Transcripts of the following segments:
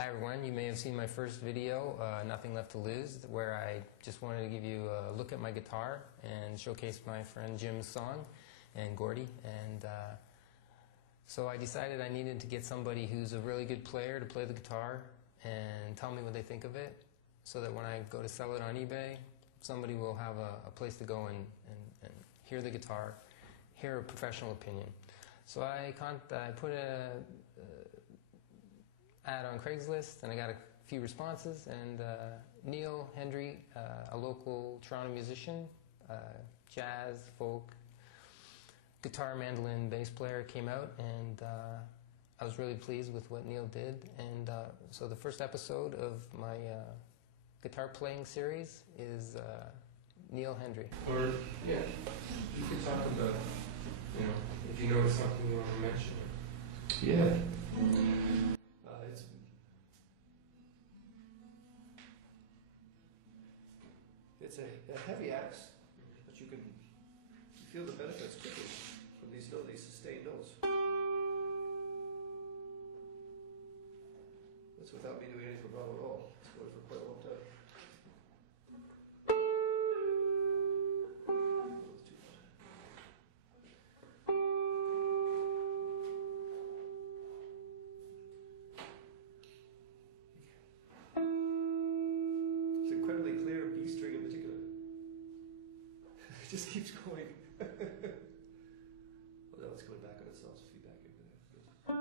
Hi everyone, you may have seen my first video, Nothing Left to Lose, where I just wanted to give you a look at my guitar and showcase my friend Jim's song and Gordy. And so I decided I needed to get somebody who's a really good player to play the guitar and tell me what they think of it, so that when I go to sell it on eBay, somebody will have a place to go and hear the guitar, hear a professional opinion. So I put a ad on Craigslist, and I got a few responses, and Neil Hendry, a local Toronto musician, jazz, folk, guitar, mandolin, bass player, came out, and I was really pleased with what Neil did. And so the first episode of my guitar playing series is Neil Hendry. Or, yeah, you could talk about, if you notice something you want to mention. Yeah. It's a heavy axe, but you can feel the benefits quickly from these sustained notes. That's without me doing any vibrato at all. It's going for quite a long time. Incredibly clear B string in particular. It just keeps going. Well, now it's going back on itself, so feedback into that.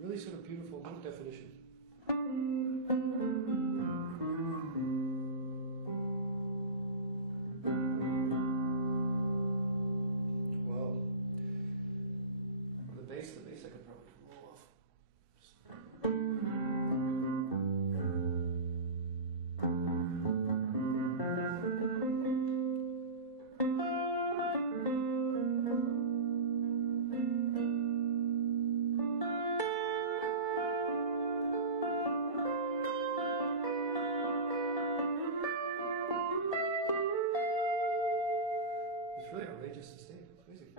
Really sort of beautiful note definition. Wow. The bass I could probably roll off. It's really outrageous sustain. It's amazing.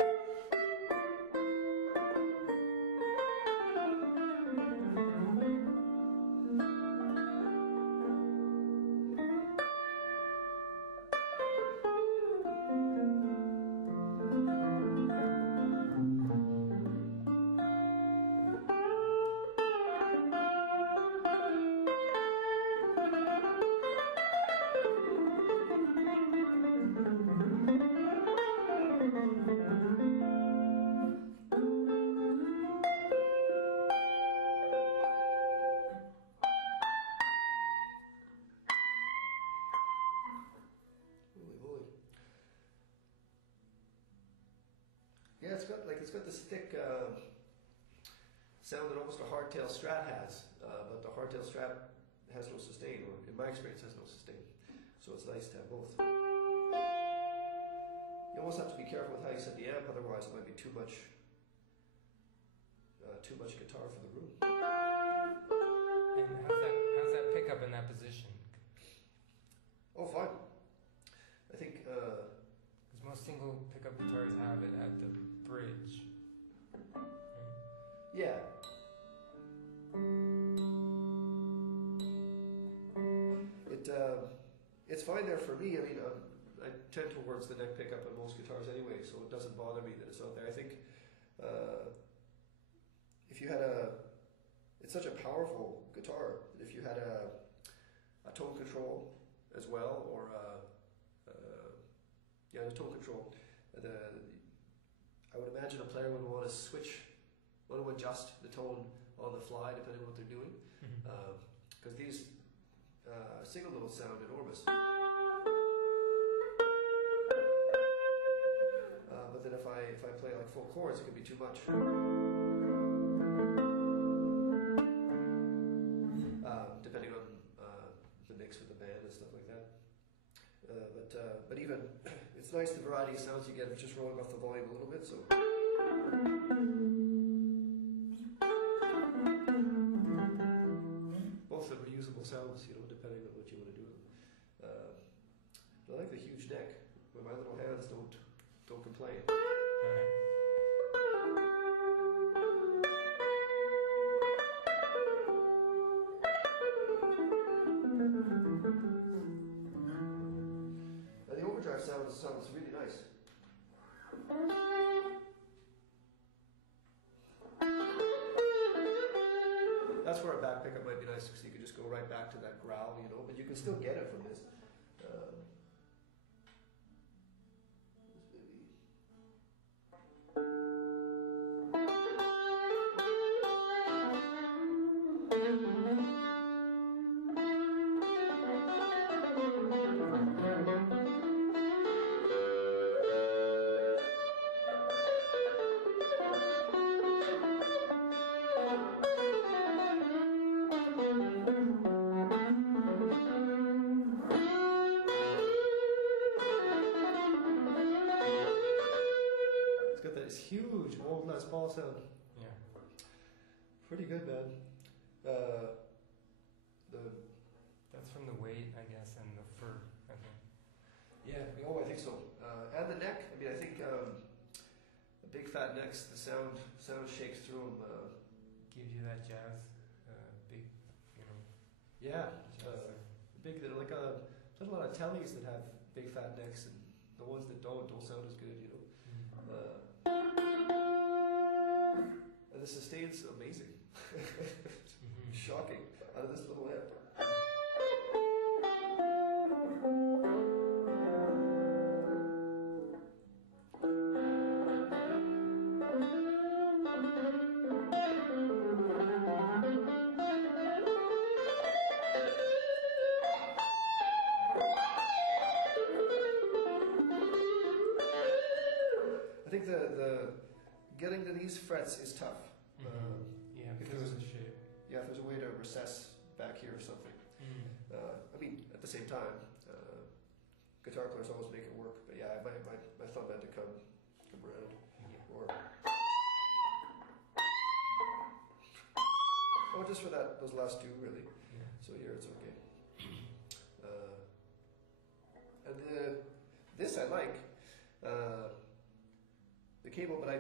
Holy moly. Yeah, it's got this thick sound that almost a hardtail Strat has, but the hardtail Strat has no sustain, or in my experience has no sustain. So it's nice to have both. You almost have to be careful with how you set the amp, otherwise it might be too much guitar for the room. And how's that pickup in that position? Oh, fine. I think Because most single pickup guitars have it at the bridge. yeah. It's fine there for me. I mean, I tend towards the neck pickup on most guitars anyway, so it doesn't bother me that it's not there. I think if you had it's such a powerful guitar that if you had a tone control as well, or the tone control, I would imagine a player would want to adjust the tone on the fly depending on what they're doing, because these single notes sound enormous. But then if I play like full chords, it could be too much. Depending on the mix with the band and stuff like that. But even it's nice the variety of sounds you get of just rolling off the volume a little bit. So. Both are reusable sounds, depending on what you want to do with them. I like the huge neck, where my little hands don't complain. All right. that's where a back pickup might be nice because you could just go right back to that growl, you know, but you can still get it from this. Huge old Les Paul sound. Yeah. Pretty good, man. That's from the weight, I guess, and the fur, I think. Yeah, I think so. And the neck. I mean, I think the big fat necks, the sound shakes through them. Gives you that jazz, big, you know. Yeah, jazz big. Like there's a lot of tellies that have big fat necks, and the ones that don't sound as good, you know. And the sustain's amazing. Shocking out of this little amp. I think the getting to these frets is tough. Yeah, if because of the shape. Yeah, if there's a way to recess back here or something. I mean, at the same time, guitar players always make it work. But yeah, my thumb had to come around. Yeah. Or just for those last two really. Yeah. So here it's okay. And this I like. The cable, but I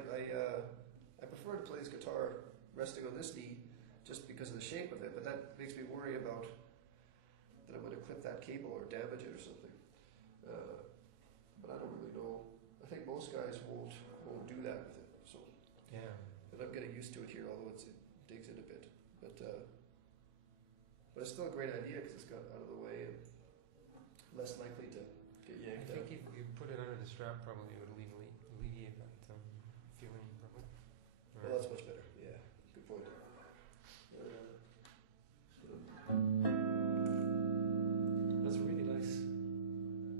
prefer to play this guitar resting on this knee just because of the shape of it, but that makes me worry about that I'm going to clip that cable or damage it or something. But I don't really know. I think most guys won't do that with it. So Yeah. and I'm getting used to it here, although it digs in a bit. But it's still a great idea because it's got out of the way and less likely to get I yanked out. think if you put it under the strap, probably it would alleviate that feeling, probably. Well, that's much better. Yeah, good point. That's a really nice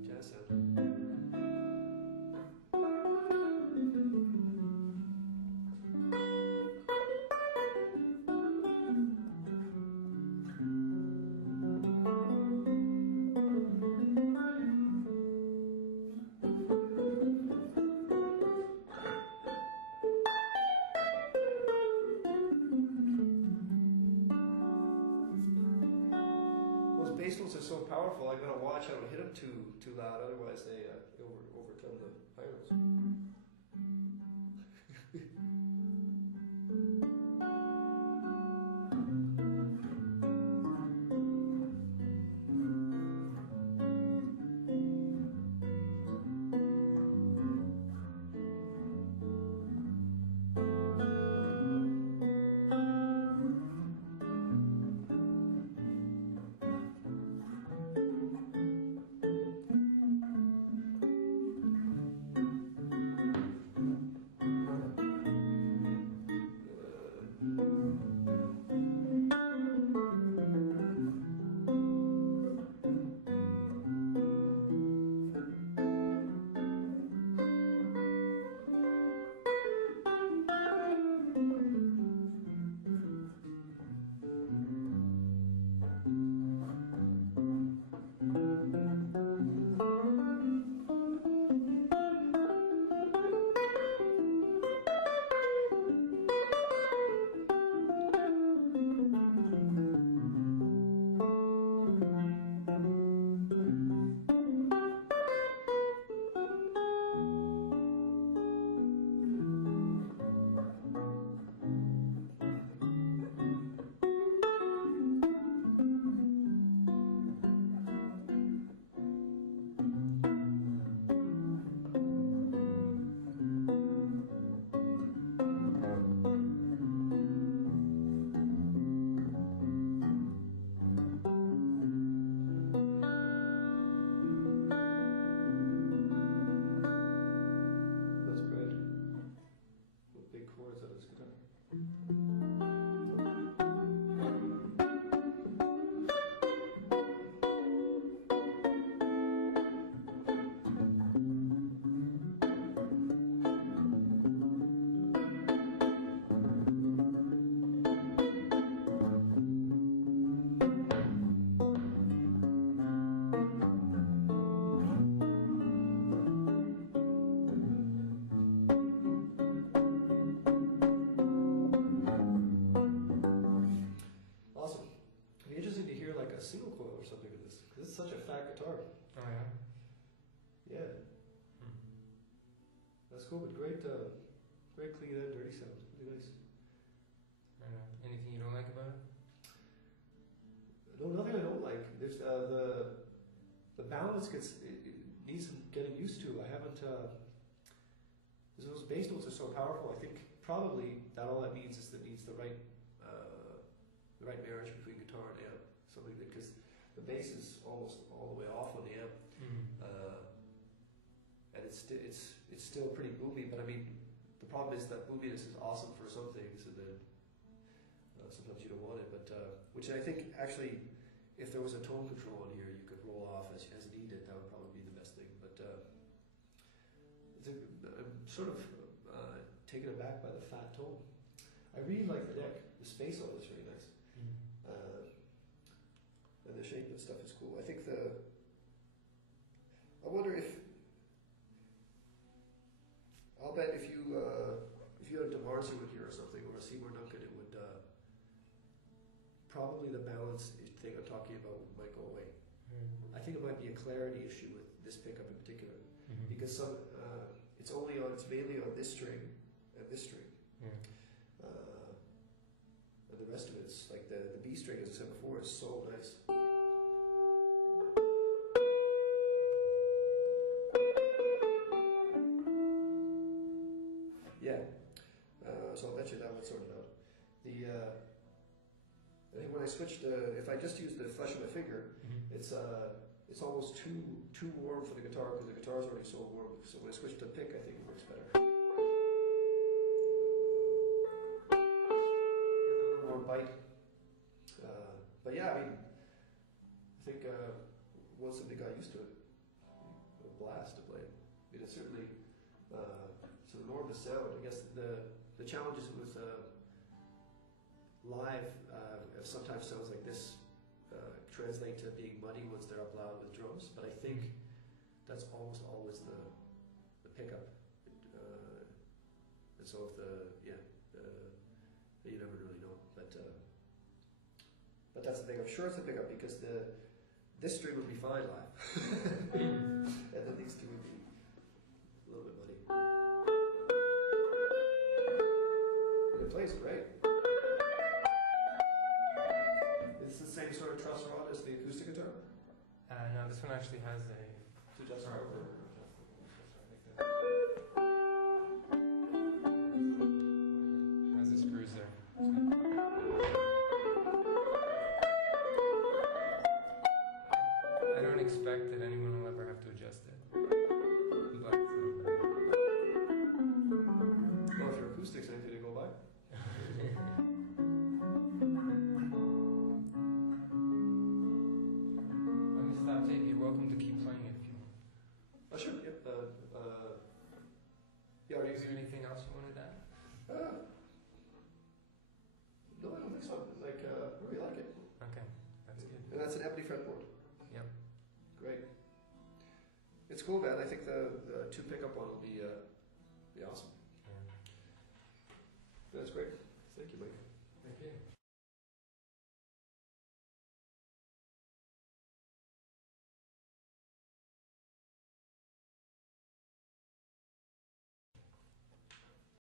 jazz sound. Bass notes are so powerful. I gotta watch I don't hit them too loud, otherwise they overcome the high notes. cool, but great clean and dirty sound. Really nice. Anything you don't like about it? No, nothing I don't like. There's the balance needs some getting used to. I haven't. Those bass notes are so powerful. I think probably all that means is that it needs the right marriage between guitar and amp. Something that, because the bass is almost all the way off on the amp, and it's still pretty boomy. But I mean, the problem is that boominess is awesome for some things, and then sometimes you don't want it. But which I think actually, if there was a tone control on here, you could roll off as needed. That would probably be the best thing. But I'm sort of taken aback by the fat tone. I really like the neck. The space on it is really nice. And the shape and stuff is cool. I think I wonder if, I'll bet if you had a DeMarzo in here or something, or a Seymour Duncan, it would, probably the balance thing I'm talking about might go away. I think it might be a clarity issue with this pickup in particular, because it's mainly on this string and this string. And the rest of it's like the B string, as I said before, is so nice. Yeah. So I'll bet you that would sort it out. I think when I switched, if I just use the flesh of my finger, it's almost too warm for the guitar, because the guitar is already so warm. So when I switch to pick, I think it works better. More bite. But yeah, I mean, I think once somebody got used to it, a blast to play it. I mean, it's certainly sort of more of the sound. I guess the challenges with live sometimes sounds like this translate to being muddy once they're up loud with drums, but I think that's almost always the pickup. And so if you never really know, but that's the thing. I'm sure it's a pickup, because this string would be fine live, and then these two would be a little bit muddy. It plays great. Is this the same sort of truss rod as the acoustic guitar? No, this one actually has a. To adjust over. Has the screws there. I don't expect that anyone will ever have to adjust it. But Well, if your acoustics anything to go by. let me stop tape. You're welcome to keep playing it if you want. Oh, sure. Yep. Yeah. Is there anything else you wanted to add? No, I don't think so. Like, I really like it. Okay, that's good. And that's an ebony fretboard. Yep. Great. It's cool, man. I think the two pickup one will be awesome. Yeah. That's great. Thank you, Mike.